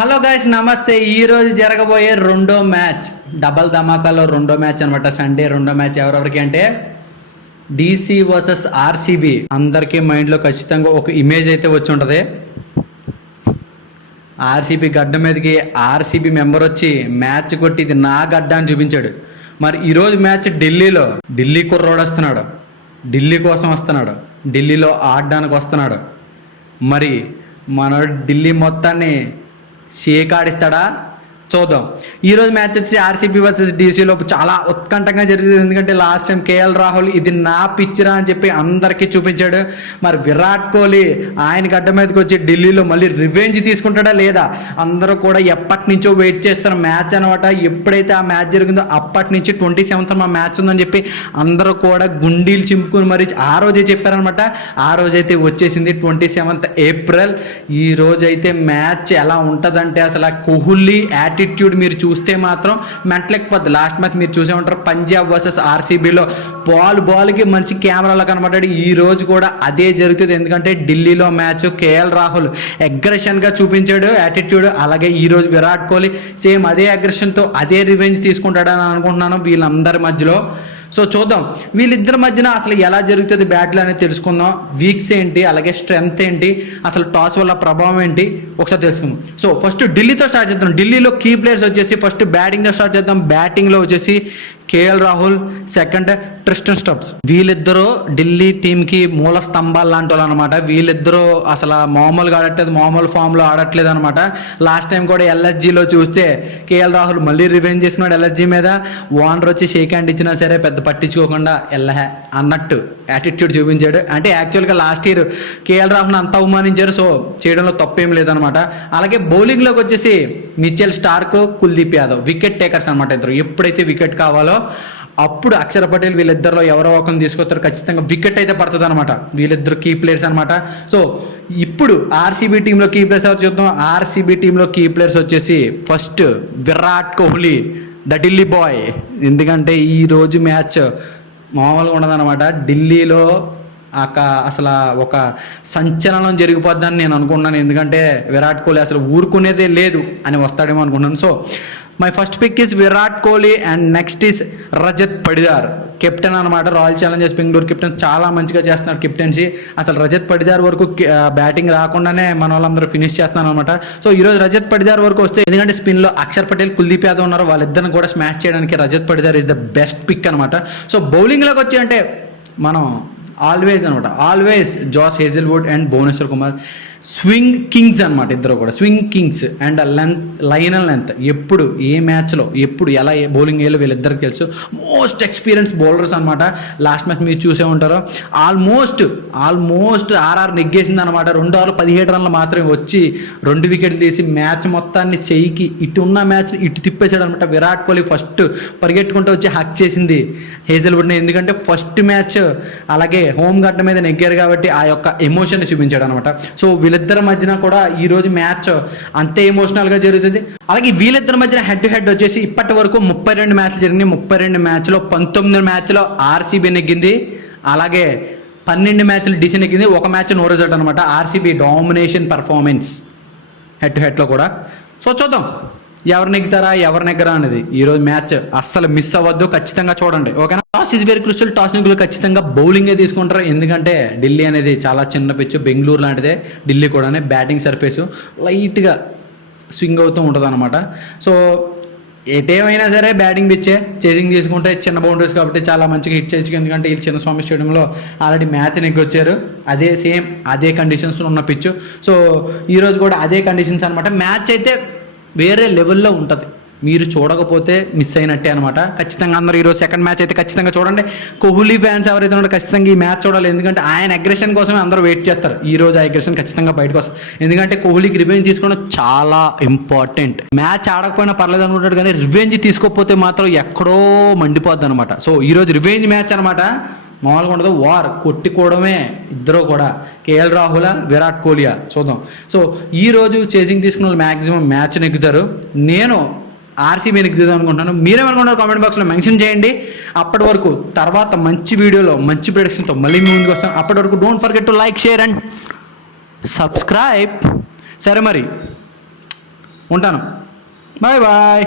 Hello guys నమస్తే. ఈరోజు జరగబోయే రెండో మ్యాచ్ డబల్ ధమాకాలో రెండో మ్యాచ్ అనమాట. సండే రెండో మ్యాచ్ ఎవరెవరికి అంటే DC వర్సెస్ RCB. అందరికీ మైండ్లో ఖచ్చితంగా ఒక ఇమేజ్ అయితే వచ్చి ఉంటుంది. RCB గడ్డ మీదకి RCB మెంబర్ వచ్చి మ్యాచ్ కొట్టి ఇది నా గడ్డ అని చూపించాడు. మరి ఈరోజు మ్యాచ్ ఢిల్లీ కుర్రోడు వస్తున్నాడు, ఢిల్లీ కోసం వస్తున్నాడు, ఢిల్లీలో ఆడడానికి వస్తున్నాడు. మరి మనోడు ఢిల్లీ మొత్తాన్ని షేక్ ఆడిస్తాడా చూద్దాం. ఈరోజు మ్యాచ్ వచ్చి RCB వర్సెస్ DCలో చాలా ఉత్కంఠంగా జరుగుతుంది. ఎందుకంటే లాస్ట్ టైం KL రాహుల్ ఇది నా పిచ్చిరా అని చెప్పి అందరికీ చూపించాడు. మరి విరాట్ కోహ్లీ ఆయన గడ్డ మీదకి వచ్చి ఢిల్లీలో మళ్ళీ రివెంజ్ తీసుకుంటాడా లేదా అందరూ కూడా ఎప్పటి నుంచో వెయిట్ చేస్తున్న మ్యాచ్ అనమాట. ఎప్పుడైతే ఆ మ్యాచ్ జరిగిందో అప్పటి నుంచి 27th మా మ్యాచ్ ఉందని చెప్పి అందరూ కూడా గుండీలు చింపుకుని మరి ఆ రోజే చెప్పారనమాట. ఆ రోజైతే వచ్చేసింది 27th ఏప్రిల్. ఈ రోజైతే మ్యాచ్ ఎలా ఉంటుందంటే అసలు కోహ్లీ యాటిట్యూడ్ మీరు చూస్తే మాత్రం మెంటలేకపోద్ది. లాస్ట్ మ్యాచ్ మీరు చూసే ఉంటారు, పంజాబ్ వర్సెస్ RCBలో బాల్కి మనిషి కెమెరాలో కనబడ్డాడు. ఈ రోజు కూడా అదే జరుగుతుంది. ఎందుకంటే ఢిల్లీలో మ్యాచ్ KL రాహుల్ అగ్రెషన్గా చూపించాడు యాటిట్యూడ్. అలాగే ఈ రోజు విరాట్ కోహ్లీ సేమ్ అదే అగ్రెషన్తో అదే రివెంజ్ తీసుకుంటాడని అనుకుంటున్నాను వీళ్ళందరి మధ్యలో. సో చూద్దాం వీళ్ళిద్దరి మధ్యన అసలు ఎలా జరుగుతుంది బ్యాటిల్ అనేది తెలుసుకుందాం. వీక్స్ ఏంటి, అలాగే స్ట్రెంగ్త్ ఏంటి, అసలు టాస్ వల్ల ప్రభావం ఏంటి ఒకసారి తెలుసుకుందాం. సో ఫస్ట్ ఢిల్లీతో స్టార్ట్ చేద్దాం. ఢిల్లీలో కీ ప్లేయర్స్ వచ్చేసి ఫస్ట్ బ్యాటింగ్తో స్టార్ట్ చేద్దాం. బ్యాటింగ్లో వచ్చేసి KL Rahul, second Tristan Stubbs. వీళ్ళిద్దరూ ఢిల్లీ టీంకి మూల స్తంభాలు లాంటి వాళ్ళు అనమాట. వీళ్ళిద్దరూ అసలు మామూలుగా ఆడట్లేదు, మామూలు ఫామ్లో ఆడట్లేదు అనమాట. లాస్ట్ టైం కూడా LSGలో చూస్తే KL రాహుల్ మళ్ళీ రివెంజ్ చేసుకున్నాడు LSG మీద. ఓనర్ వచ్చి షేక్ హ్యాండ్ ఇచ్చినా సరే పెద్ద పట్టించుకోకుండా ఎల్లహే అన్నట్టు యాటిట్యూడ్ చూపించాడు. అంటే యాక్చువల్గా లాస్ట్ ఇయర్ KL రాహుల్ని అంత అవమానించారు. సో చేయడంలో తప్పేం లేదనమాట. అలాగే బౌలింగ్లోకి వచ్చేసి Mitchell Starc, Kuldeep Yadav wicket takers అనమాట. ఇద్దరు ఎప్పుడైతే వికెట్ కావాలో అప్పుడు అక్షర్ పటేల్ వీళ్ళిద్దరిలో ఎవరో ఒకరిని తీసుకొస్తారు, ఖచ్చితంగా వికెట్ అయితే పడుతుంది అనమాట. వీళ్ళిద్దరు కీ ప్లేయర్స్ అనమాట. సో ఇప్పుడు RCB టీంలో కీ ప్లేయర్స్ ఎవరు చూద్దాం. RCB టీంలో కీ ప్లేయర్స్ వచ్చేసి first Virat Kohli, the Delhi boy. ఎందుకంటే ఈరోజు మ్యాచ్ మామూలుగా ఉండదన్నమాట. ఢిల్లీలో అసలు ఒక సంచలనం జరిగిపోద్దని నేను అనుకుంటున్నాను. ఎందుకంటే విరాట్ కోహ్లీ అసలు ఊరుకునేదే లేదు అని వస్తాడేమో అనుకుంటున్నాను. So my first pick is Virat Kohli and next is Rajat Patidar, captain అనమాట. రాయల్ ఛాలెంజర్స్ బెంగళూరు కెప్టెన్, చాలా మంచిగా చేస్తున్నారు కెప్టెన్సీ. అసలు రజత్ పడిదార్ వరకు బ్యాటింగ్ రాకుండానే మన వాళ్ళందరూ ఫినిష్ చేస్తున్నారు అనమాట. సో ఈరోజు రజత్ పడిదార్ వరకు వస్తే, ఎందుకంటే స్పిన్లో అక్షర్ పటేల్, కుల్దీప్ యాదవ్ ఉన్నారు, వాళ్ళిద్దరిని కూడా స్మాష్ చేయడానికి Rajat Patidar is the best pick అనమాట. సో బౌలింగ్లోకి వచ్చి అంటే మనం always Josh Hazlewood and Bhuvneshwar Kumar swing kings అనమాట. ఇద్దరు కూడా స్వింగ్ కింగ్స్ అండ్ లెంత్ ఎప్పుడు ఏ మ్యాచ్లో ఎప్పుడు ఎలా బౌలింగ్ వేయాలో వీళ్ళిద్దరికి తెలుసు. మోస్ట్ ఎక్స్పీరియన్స్ బౌలర్స్ అనమాట. లాస్ట్ మ్యాచ్ మీరు చూసే ఉంటారు. ఆల్మోస్ట్ RR నెగ్గేసింది అనమాట. 2 ఓవర్లు 17 రన్లు మాత్రమే వచ్చి 2 వికెట్లు తీసి మ్యాచ్ మొత్తాన్ని చెయ్యికి ఇటు ఉన్న మ్యాచ్ ఇటు తిప్పేశాడు అనమాట. విరాట్ కోహ్లీ ఫస్ట్ పరిగెట్టుకుంటూ వచ్చి హక్ చేసింది హేజల్వుడ్ని. ఎందుకంటే ఫస్ట్ మ్యాచ్ అలాగే హోమ్ గడ్డ మీద నెగ్గారు కాబట్టి ఆ యొక్క ఎమోషన్ చూపించాడు అనమాట. సో వీళ్ళిద్దరి మధ్యన కూడా ఈరోజు మ్యాచ్ అంతే ఎమోషనల్గా జరుగుతుంది. అలాగే వీళ్ళిద్దరి మధ్యన హెడ్ టు హెడ్ వచ్చేసి ఇప్పటి వరకు 32 మ్యాచ్లు జరిగినాయి. 32 మ్యాచ్లో 19 మ్యాచ్లో RCB నెగ్గింది. అలాగే 12 మ్యాచ్లు DC నెగ్గింది. 1 మ్యాచ్ నో రిజల్ట్ అనమాట. RCB domination performance head to హెడ్లో కూడా. సో చూద్దాం ఎవరు నెగ్గుతారా ఎవరు నెగ్గరా అనేది. ఈరోజు మ్యాచ్ అస్సలు మిస్ అవ్వద్దు, ఖచ్చితంగా చూడండి, ఓకేనా. Toss is very crucial. Toss నెగ్గులు ఖచ్చితంగా బౌలింగే తీసుకుంటారు. ఎందుకంటే ఢిల్లీ అనేది చాలా చిన్న పిచ్, బెంగళూరు లాంటిదే ఢిల్లీ కూడా. బ్యాటింగ్ సర్ఫేసు లైట్గా స్వింగ్ అవుతూ ఉంటుంది అనమాట. సో ఎటేమైనా సరే బ్యాటింగ్ పిచ్చే, చేసింగ్ తీసుకుంటే చిన్న బౌండరీస్ కాబట్టి చాలా మంచిగా హిట్ చేయొచ్చు. ఎందుకంటే వీళ్ళు చిన్నస్వామి స్టేడియంలో ఆల్రెడీ మ్యాచ్ నెగ్గొచ్చారు. అదే కండిషన్స్ ఉన్న పిచ్చు. సో ఈరోజు కూడా అదే కండిషన్స్ అనమాట. మ్యాచ్ అయితే వేరే లెవెల్లో ఉంటుంది. మీరు చూడకపోతే మిస్ అయినట్టే అనమాట. ఖచ్చితంగా అందరూ ఈరోజు సెకండ్ మ్యాచ్ అయితే ఖచ్చితంగా చూడండి. కోహ్లీ ఫ్యాన్స్ ఎవరైతే ఉన్నారో ఖచ్చితంగా ఈ మ్యాచ్ చూడాలి. ఎందుకంటే ఆయన అగ్రెషన్ కోసమే అందరూ వెయిట్ చేస్తారు. ఈ రోజు ఆ అగ్రెషన్ ఖచ్చితంగా బయటకు వస్తుంది. ఎందుకంటే కోహ్లీకి రివెంజ్ తీసుకోవడం చాలా ఇంపార్టెంట్. మ్యాచ్ ఆడకపోయినా పర్లేదు అనుకుంటాడు, కానీ రివెంజ్ తీసుకోకపోతే మాత్రం ఎక్కడో మండిపోద్ది అనమాట. సో ఈరోజు రివెంజ్ మ్యాచ్ అనమాట. మామూలుగా ఉండదు, వార్ కొట్టుకోవడమే ఇద్దరు కూడా. KL రాహుల్, విరాట్ కోహ్లీ చూద్దాం. సో ఈరోజు చేసింగ్ తీసుకున్న వాళ్ళు మ్యాక్సిమం మ్యాచ్ నెగ్గుతారు. నేను RCB నెగ్గుతుంది అనుకుంటున్నాను. మీరేమనుకుంటారు కామెంట్ బాక్స్లో మెన్షన్ చేయండి. అప్పటి వరకు తర్వాత మంచి వీడియోలో మంచి ప్రెడిక్షన్తో మళ్ళీ మీ ముందుకు వస్తాను. అప్పటి వరకు don't forget to like, share and subscribe. సరే మరి ఉంటాను. Bye bye.